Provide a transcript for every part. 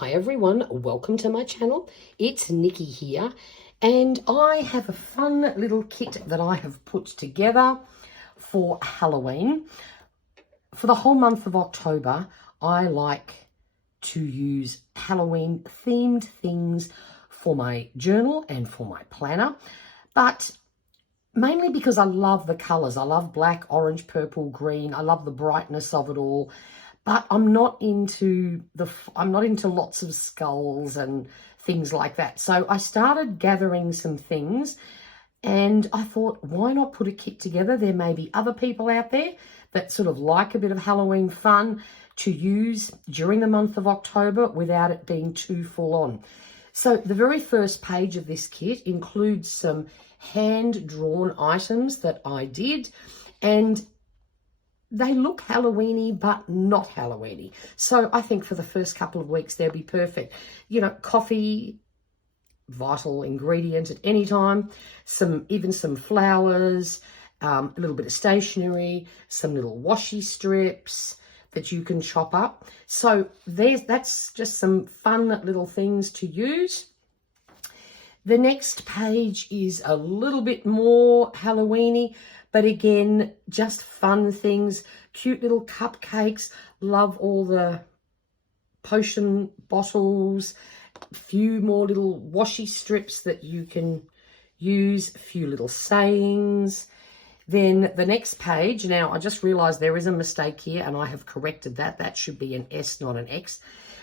Hi everyone, welcome to my channel. It's Nikki here, and I have a fun little kit that I have put together for Halloween. For the whole month of October, I like to use Halloween themed things for my journal and for my planner, but mainly because I love the colours. I love black, orange, purple, green. I love the brightness of it all. But I'm not into lots of skulls and things like that. So I started gathering some things and I thought, why not put a kit together? There may be other people out there that sort of like a bit of Halloween fun to use during the month of October without it being too full on. So the very first page of this kit includes some hand-drawn items that I did, and they look Halloweeny, but not Halloweeny. So I think for the first couple of weeks, they'll be perfect. You know, coffee, vital ingredient at any time, even some flowers, a little bit of stationery, some little washi strips that you can chop up. So that's just some fun little things to use. The next page is a little bit more Halloweeny, but again, just fun things, cute little cupcakes. Love all the potion bottles, a few more little washi strips that you can use, a few little sayings. Then the next page, now I just realized there is a mistake here and I have corrected that. That should be an S, not an X.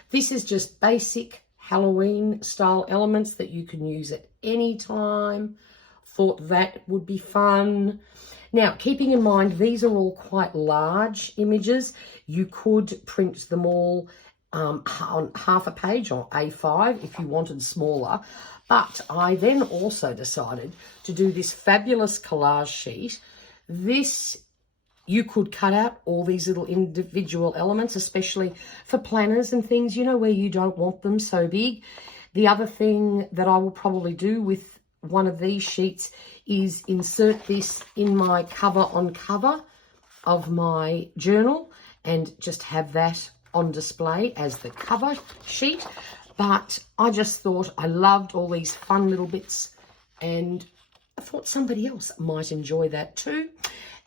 This is just basic Halloween style elements that you can use at any time. Thought that would be fun. Now, keeping in mind, these are all quite large images. You could print them all on half a page on A5 if you wanted smaller. But I then also decided to do this fabulous collage sheet. This, you could cut out all these little individual elements, especially for planners and things, you know, where you don't want them so big. The other thing that I will probably do with one of these sheets is insert this in my cover on cover of my journal and just have that on display as the cover sheet. But I just thought I loved all these fun little bits and I thought somebody else might enjoy that too.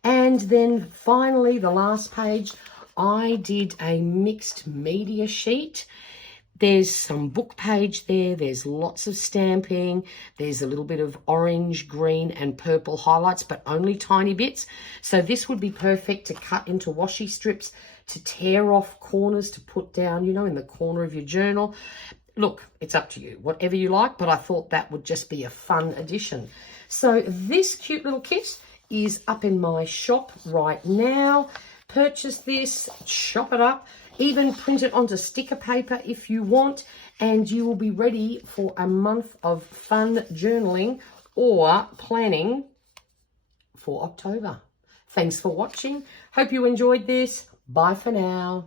And then finally, the last page, I did a mixed media sheet. There's some book page there. There's lots of stamping. There's a little bit of orange, green, and purple highlights, but only tiny bits. So this would be perfect to cut into washi strips, to tear off corners, to put down, you know, in the corner of your journal. Look, it's up to you, whatever you like, but I thought that would just be a fun addition. So this cute little kit is up in my shop right now. Purchase this, chop it up, even print it onto sticker paper if you want, and you will be ready for a month of fun journaling or planning for October. Thanks for watching. Hope you enjoyed this. Bye for now.